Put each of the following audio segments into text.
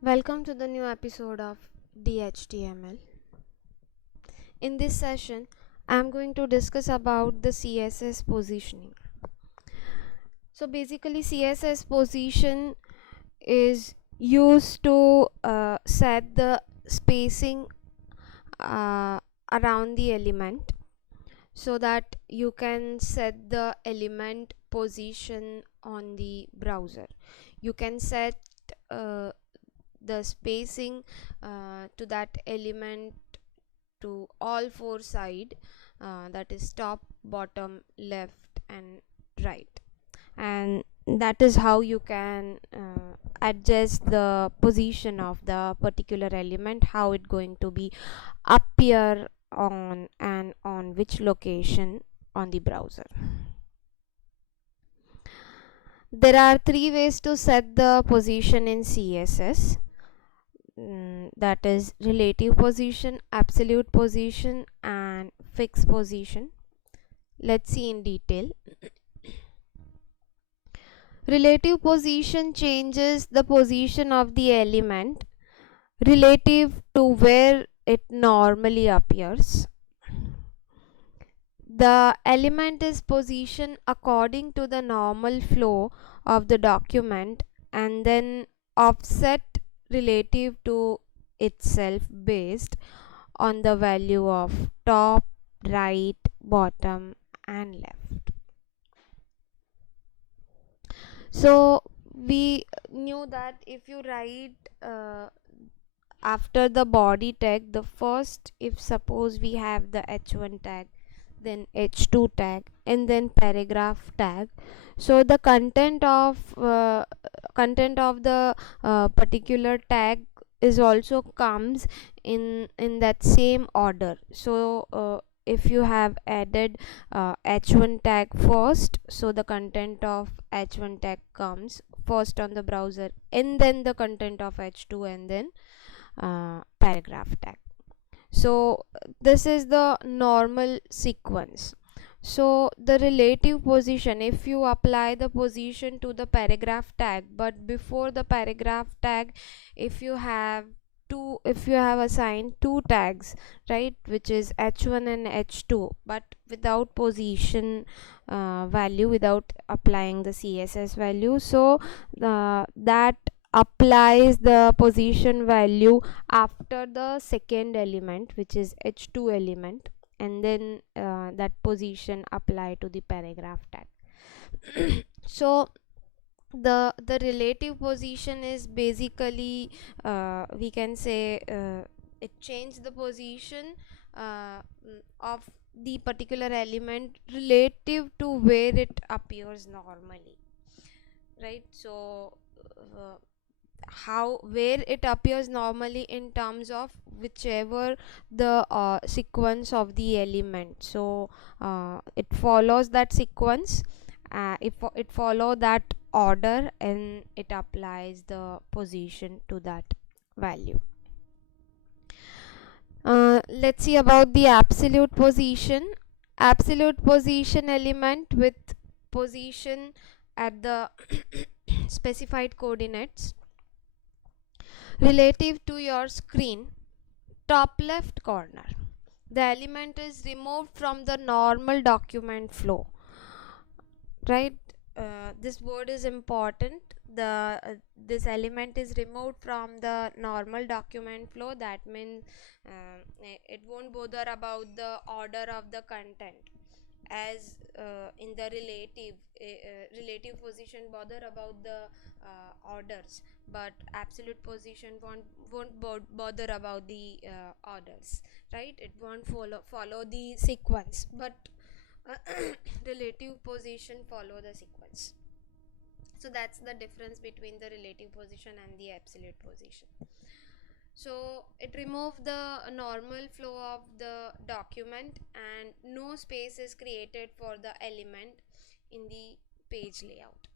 Welcome to the new episode of DHTML. In this session, I am going to discuss about the CSS positioning. So basically, CSS position is used to set the spacing around the element, so that you can set the element position on the browser. You can set uh, the spacing to that element to all four side, that is top, bottom, left and right, and that is how you can adjust the position of the particular element, how it going to be appear on and on which location on the browser. There are three ways to set the position in CSS. That is relative position, absolute position and fixed position. Let's see in detail. Relative position changes the position of the element relative to where it normally appears. The element is positioned according to the normal flow of the document and then offset relative to itself based on the value of top, right, bottom and left. So we knew that if you write after the body tag, the first, if suppose we have the h1 tag, then h2 tag and then paragraph tag, so the content of the particular tag is also comes in that same order. So if you have added h1 tag first, so the content of h1 tag comes first on the browser and then the content of h2 and then paragraph tag. So this is the normal sequence. So the relative position, if you apply the position to the paragraph tag, but before the paragraph tag, if you have assigned two tags, right, which is h1 and h2, but without position value, without applying the CSS value, so that applies the position value after the second element, which is h2 element, and then that position apply to the paragraph tag. So the relative position is basically, we can say, it changes the position of the particular element relative to where it appears normally, right? So how where it appears normally in terms of whichever the sequence of the element, so it follows that sequence, if it follow that order, and it applies the position to that value. Let's see about the absolute position. Absolute position element with position at the specified coordinates relative to your screen top left corner. The element is removed from the normal document flow, right? This word is important. This element is removed from the normal document flow. That means it won't bother about the order of the content, as in the relative position bother about the orders, but absolute position won't bother about the orders, right? It won't follow the sequence, but relative position follow the sequence. So that's the difference between the relative position and the absolute position. So it removes the normal flow of the document and no space is created for the element in the page layout.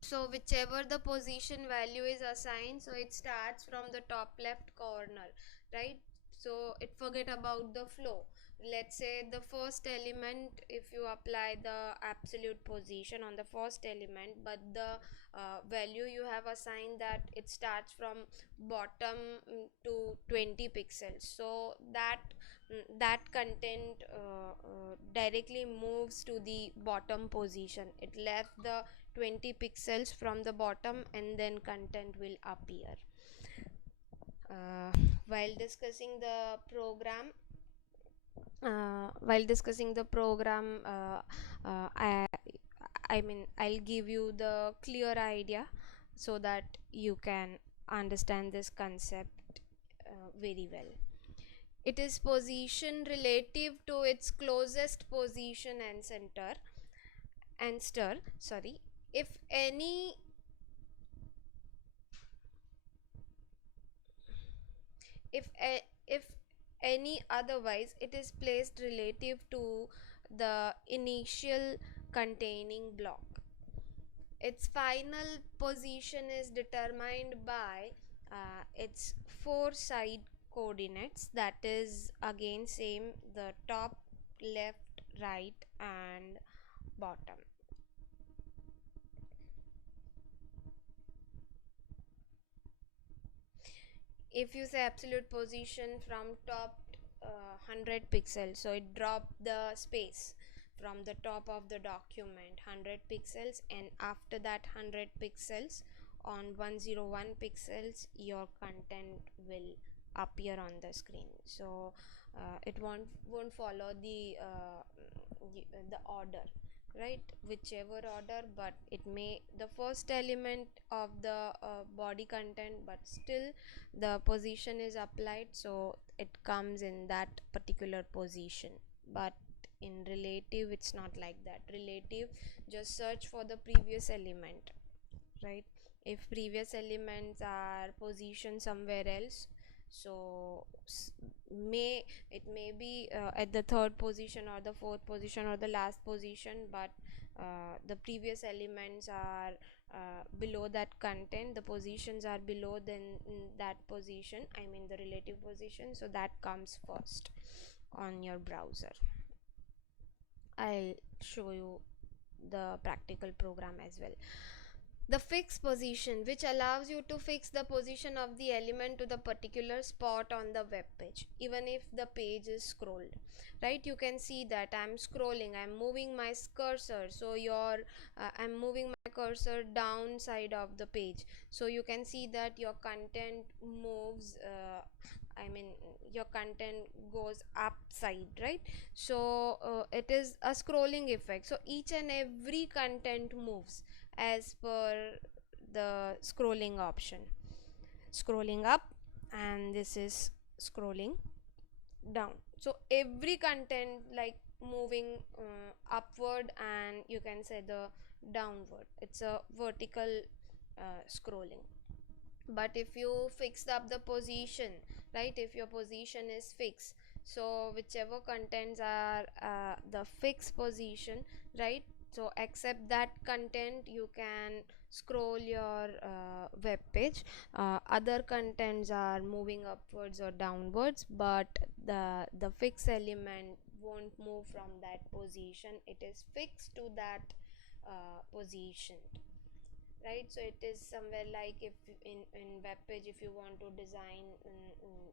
So whichever the position value is assigned, so it starts from the top left corner, right? So it forget about the flow. let's say the first element, if you apply the absolute position on the first element, but the value you have assigned that it starts from bottom to 20 pixels, so that content directly moves to the bottom position. It left the 20 pixels from the bottom and then content will appear. uh, while discussing the program while discussing the program uh, I, I mean I'll give you the clear idea so that you can understand this concept very well. It is position relative to its closest position and center and stir sorry if any if a, if any otherwise it is placed relative to the initial containing block. Its final position is determined by its four side coordinates, that is again same, the top, left, right and bottom. If you say absolute position from top 100 pixels, so it drop the space from the top of the document 100 pixels, and after that 100 pixels on 101 pixels your content will appear on the screen. So it won't follow the order, right, whichever order, but it may the first element of the body content, but still the position is applied, so it comes in that particular position. But in relative it's not like that. Relative, just search for the previous element, right? If previous elements are positioned somewhere else, so it may be at the third position or the fourth position or the last position, but the previous elements are below that content, the positions are below than that position, I mean the relative position, so that comes first on your browser. I'll show you the practical program as well. The fix position, which allows you to fix the position of the element to the particular spot on the web page, even if the page is scrolled, right? You can see that I'm scrolling, I'm moving my cursor, so I'm moving my cursor down side of the page, so you can see that your content moves, I mean your content goes upside, right? So it is a scrolling effect, so each and every content moves as per the scrolling option, scrolling up, and this is scrolling down, so every content like moving upward, and you can say the downward, it's a vertical scrolling. But if you fix up the position, right, if your position is fixed, so whichever contents are the fixed position, right, so accept that content, you can scroll your web page. Other contents are moving upwards or downwards, but the fixed element won't move from that position, it is fixed to that position, right? So it is somewhere like if in web page, if you want to design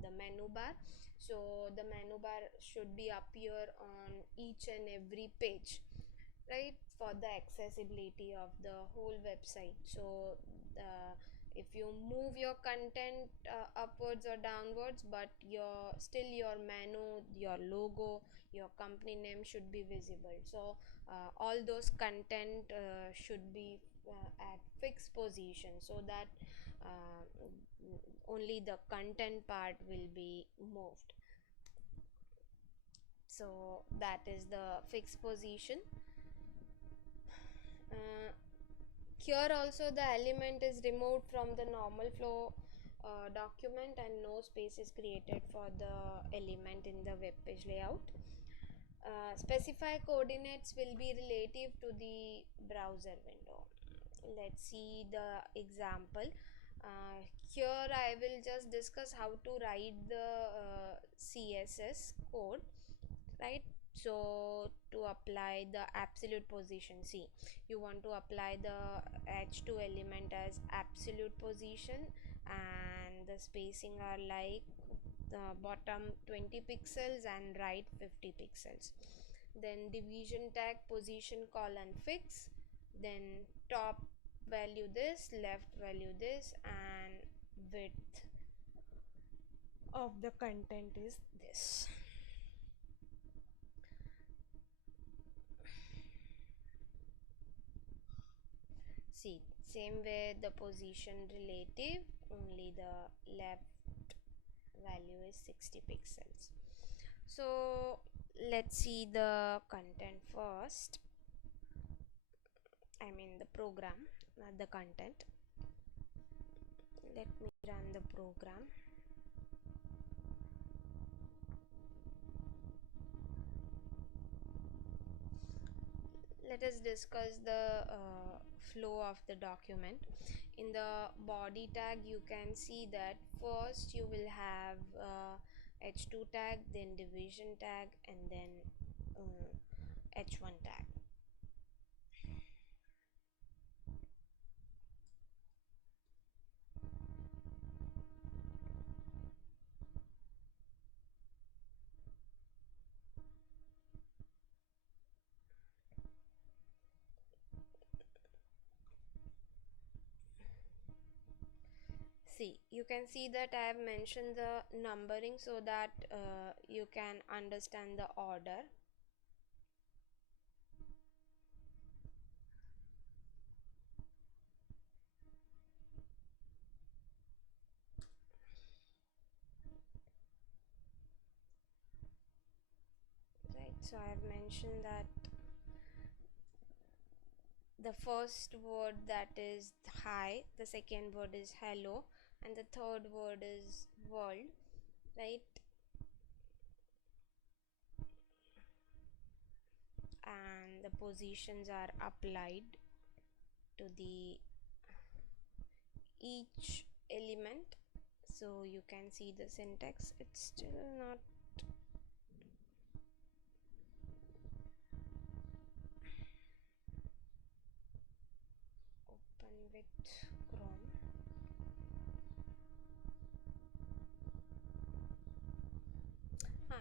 the menu bar, so the menu bar should be appear on each and every page, right, for the accessibility of the whole website. So if you move your content upwards or downwards, but your menu, your logo, your company name should be visible, so all those content should be at fixed position, so that only the content part will be moved. So that is the fixed position. uh, Here also the element is removed from the normal flow document, and no space is created for the element in the web page layout. Specify coordinates will be relative to the browser window. Let's see the example. Here I will just discuss how to write the CSS code. right? So to apply the absolute position, see, you want to apply the h2 element as absolute position, and the spacing are like the bottom 20 pixels and right 50 pixels. Then division tag position colon fix, then top value this, left value this, and width of the content is this. See, same way the position relative, only the left value is 60 pixels. So let's see the content first. I mean the program, not the content. Let me run the program. Let us discuss the flow of the document. In the body tag, you can see that first you will have h2 tag, then division tag, and then h1 tag. See, you can see that I have mentioned the numbering so that you can understand the order. Right, so I have mentioned that the first word, that is hi, the second word is hello, and the third word is world, right? And the positions are applied to the each element. So you can see the syntax, it's still not open with Chrome.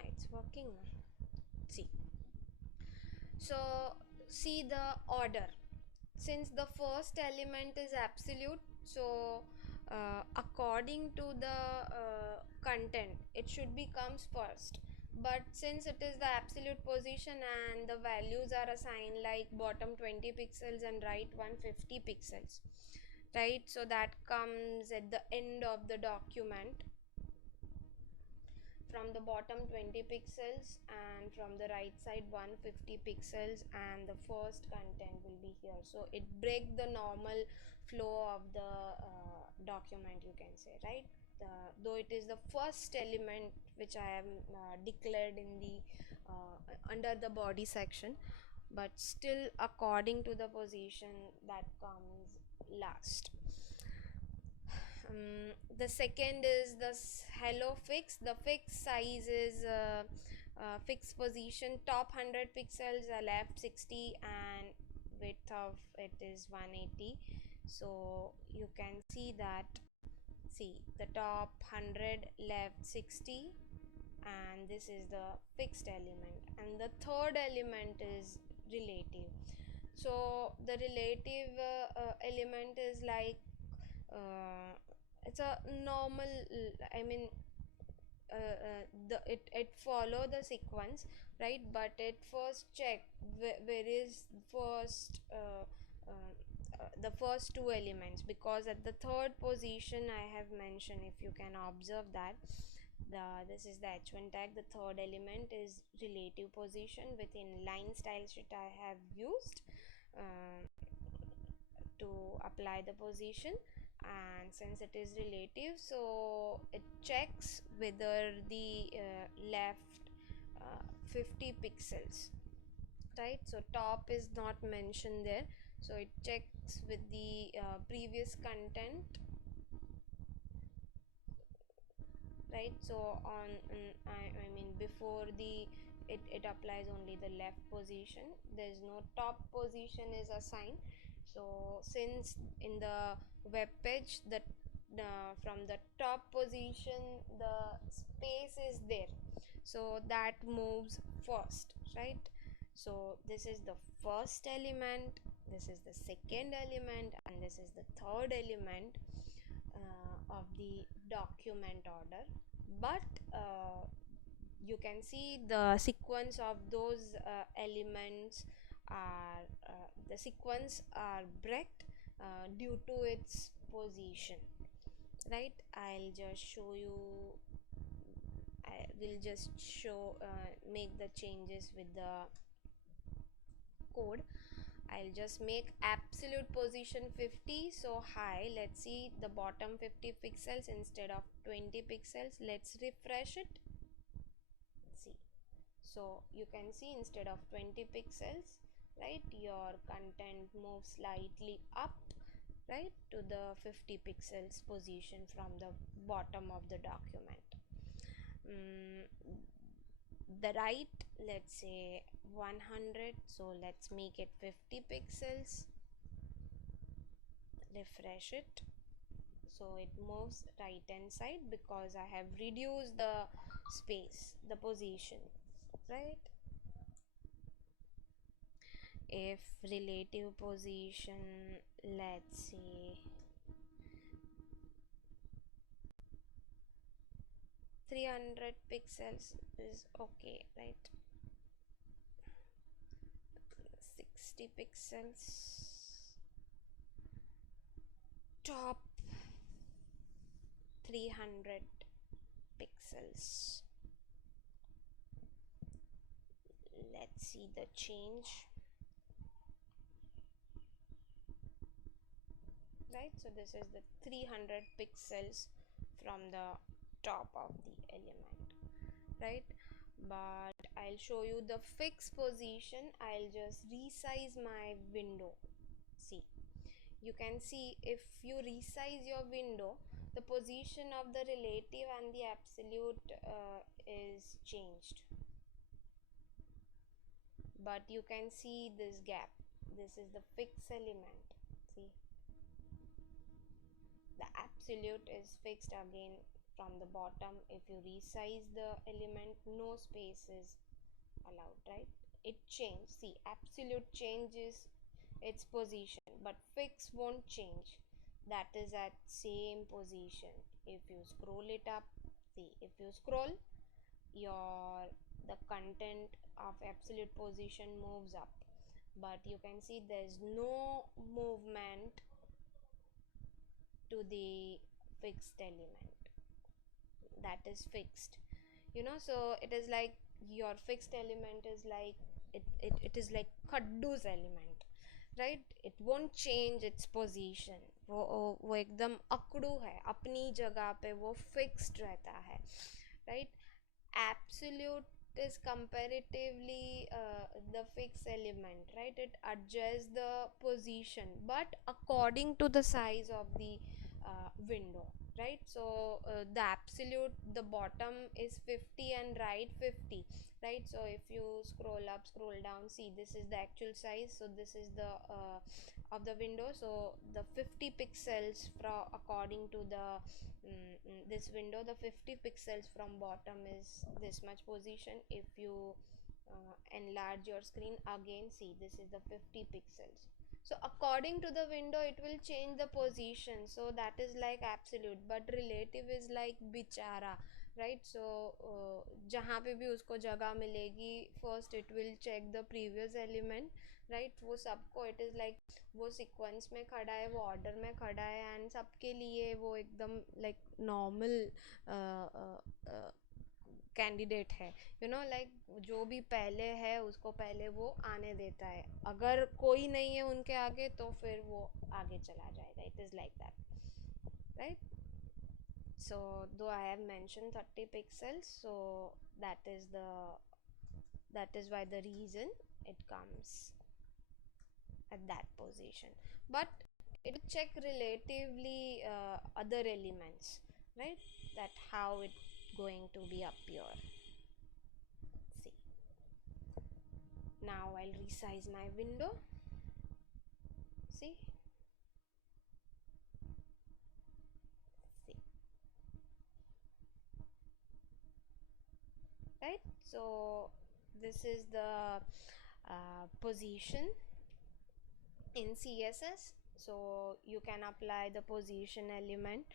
It's working now. See, so see the order. Since the first element is absolute, so according to the content, it should be comes first. But since it is the absolute position and the values are assigned like bottom 20 pixels and right 150 pixels, right? So that comes at the end of the document, from the bottom 20 pixels and from the right side 150 pixels, and the first content will be here. So it break the normal flow of the document, you can say, right? Though it is the first element which I am declared in the under the body section, but still according to the position that comes last. The second is the hello fix. The fix size is fixed position, top 100 pixels, left 60, and width of it is 180. So you can see that, see the top 100, left 60, and this is the fixed element, and the third element is relative. So the relative element is like it's a normal, I mean it follow the sequence, right? But it first check where is first the first two elements, because at the third position I have mentioned, if you can observe that this is the h1 tag, the third element is relative position. Within line style sheet I have used uh, to apply the position, and since it is relative, so it checks whether the left 50 pixels, right? So top is not mentioned there, so it checks with the previous content, right? So on I mean before the it applies only the left position. There's no top position is assigned. So since in the web page that from the top position the space is there, so that moves first, right? So this is the first element, this is the second element, and this is the third element of the document order. But you can see the sequence of those elements are the sequence are break due to its position, right? I'll just show you. I will just show make the changes with the code. I'll just make absolute position 50, so high. Let's see the bottom 50 pixels instead of 20 pixels. Let's refresh it. See, so you can see instead of 20 pixels, right, your content moves slightly up, right, to the 50 pixels position from the bottom of the document. The right, let's say 100, so let's make it 50 pixels. Refresh it, so it moves right hand side because I have reduced the space, the position, right? If relative position, let's say 300 pixels is okay, right? 60 pixels, top 300 pixels. Let's see the change, right? So this is the 300 pixels from the top of the element, right? But I'll show you the fixed position. I'll just resize my window. See, you can see if you resize your window, the position of the relative and the absolute is changed, but you can see this gap. This is the fixed element. See, the absolute is fixed again from the bottom. If you resize the element, no space is allowed, right? It changed. See, absolute changes its position, but fixed won't change. That is at same position. If you scroll it up, see, if you scroll, your the content of absolute position moves up, but you can see there's no movement to the fixed element that is fixed, so it is like your fixed element is like it is like kaddu's element, right? It won't change its position. वो एकदम अकड़ू है, अपनी जगह पे वो fixed रहता है, right? Absolute is comparatively the fixed element, right? It adjusts the position but according to the size of the window, right? So the absolute, the bottom is 50 and right 50, right? So if you scroll up, scroll down, see, this is the actual size. So this is the of the window. So the 50 pixels from according to the this window, the 50 pixels from bottom is this much position. If you enlarge your screen again, see, this is the 50 pixels. So according to the window it will change the position. So that is like absolute, but relative is like बिचारा, right? So जहाँ पे भी उसको जगह मिलेगी, first it will check the previous element, right? वो सबको it is like वो sequence में खड़ा है, वो order में खड़ा है, and सबके लिए वो एकदम like normal कैंडिडेट है, लाइक जो भी पहले है उसको पहले वो आने देता है, अगर कोई नहीं है उनके आगे तो फिर वो आगे चला जाएगा. It is like that, right? So though I have mentioned 30 pixels, so that is why the reason it comes at that position, but it will check relatively other elements, right? That how it going to be appear. See, Now I'll resize my window. See, right? So this is the position in CSS. So you can apply the position element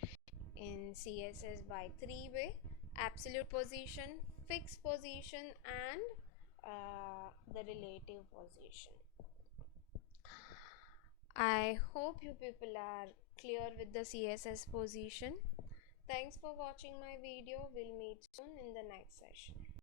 in CSS by three ways: absolute position, fixed position, and the relative position. I hope you people are clear with the CSS position. Thanks for watching my video. We'll meet soon in the next session.